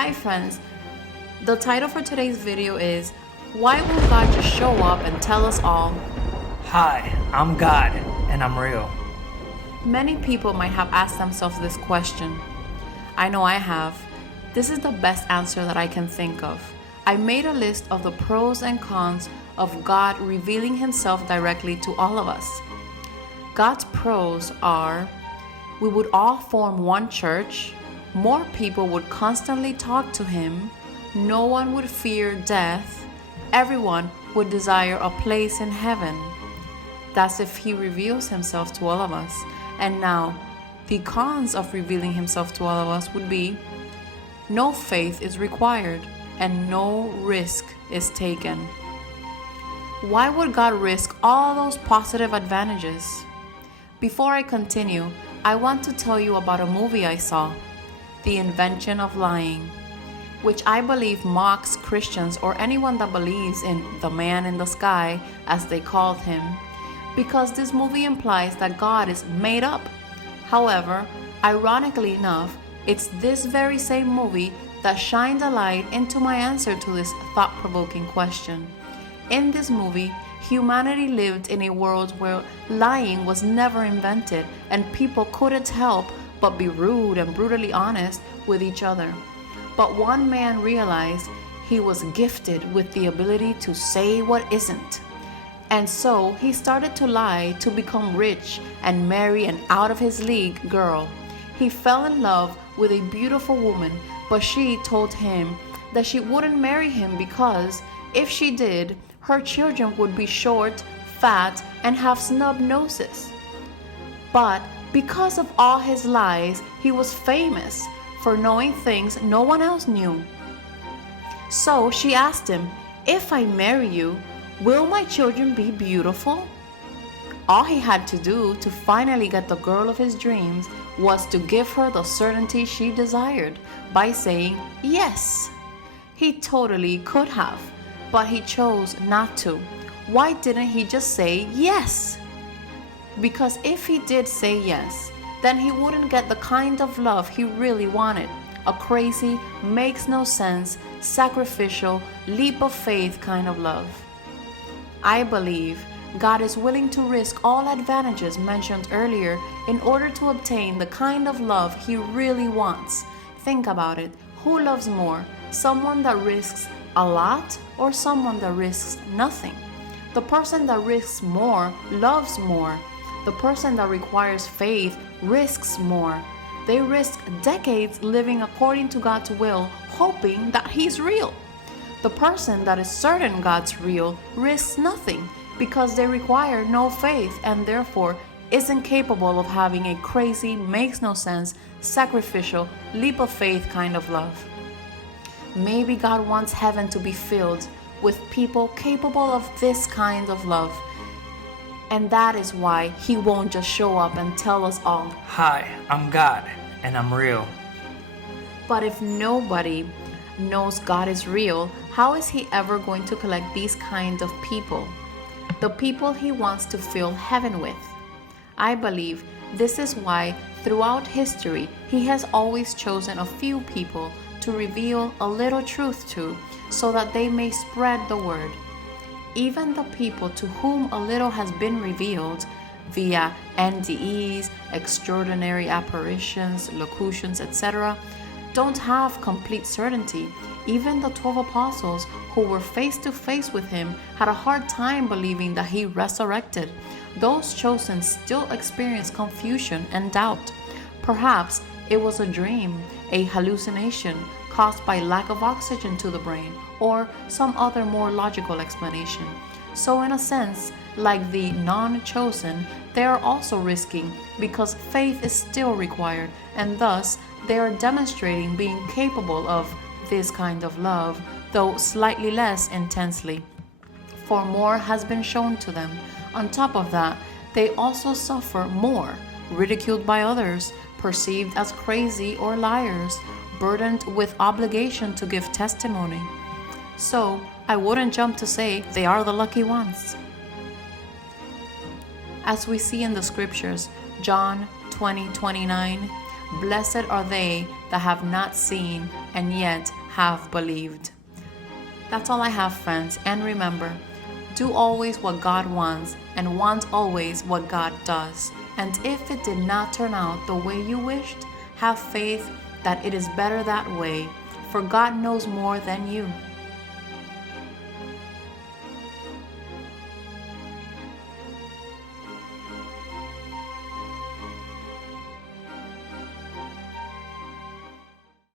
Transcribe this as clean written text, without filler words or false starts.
Hi friends, the title for today's video is Why Won't God Just Show Up and Tell Us All? Hi, I'm God, and I'm real. Many people might have asked themselves this question. I know I have. This is the best answer that I can think of. I made a list of the pros and cons of God revealing Himself directly to all of us. God's pros are we would all form one church, more people would constantly talk to Him, no one would fear death, everyone would desire a place in heaven. That's if He reveals Himself to all of us. And now, the cons of revealing Himself to all of us would be no faith is required and no risk is taken. Why would God risk all those positive advantages? Before I continue, I want to tell you about a movie I saw, The Invention of Lying, which I believe mocks Christians or anyone that believes in the man in the sky, as they called him, because this movie implies that God is made up. However, ironically enough, it's this very same movie that shined a light into my answer to this thought-provoking question. In this movie, humanity lived in a world where lying was never invented and people couldn't help but be rude and brutally honest with each other. But one man realized he was gifted with the ability to say what isn't. And so he started to lie to become rich and marry an out-of-his-league girl. He fell in love with a beautiful woman, but she told him that she wouldn't marry him because if she did, her children would be short, fat, and have snub noses. But because of all his lies, he was famous for knowing things no one else knew. So she asked him, "If I marry you, will my children be beautiful?" All he had to do to finally get the girl of his dreams was to give her the certainty she desired by saying yes. He totally could have, but he chose not to. Why didn't he just say yes? Because if he did say yes, then he wouldn't get the kind of love he really wanted. A crazy, makes no sense, sacrificial, leap of faith kind of love. I believe God is willing to risk all advantages mentioned earlier in order to obtain the kind of love He really wants. Think about it. Who loves more? Someone that risks a lot or someone that risks nothing? The person that risks more loves more. The person that requires faith risks more. They risk decades living according to God's will, hoping that He's real. The person that is certain God's real risks nothing because they require no faith and therefore isn't capable of having a crazy, makes no sense, sacrificial, leap of faith kind of love. Maybe God wants heaven to be filled with people capable of this kind of love. And that is why He won't just show up and tell us all. Hi, I'm God, and I'm real. But if nobody knows God is real, how is He ever going to collect these kind of people? The people He wants to fill heaven with. I believe this is why throughout history He has always chosen a few people to reveal a little truth to so that they may spread the word. Even the people to whom a little has been revealed via NDEs, extraordinary apparitions, locutions, etc., don't have complete certainty. Even the 12 apostles who were face to face with Him had a hard time believing that He resurrected. Those chosen still experienced confusion and doubt. Perhaps it was a dream, a hallucination caused by lack of oxygen to the brain, or some other more logical explanation. So in a sense, like the non-chosen, they are also risking because faith is still required, and thus they are demonstrating being capable of this kind of love, though slightly less intensely. For more has been shown to them. On top of that, they also suffer more, ridiculed by others, perceived as crazy or liars, burdened with obligation to give testimony. So I wouldn't jump to say they are the lucky ones. As we see in the scriptures, John 20:29, "Blessed are they that have not seen and yet have believed. That's all I have, friends. And remember, do always what God wants and want always what God does. And if it did not turn out the way you wished, have faith that it is better that way, for God knows more than you.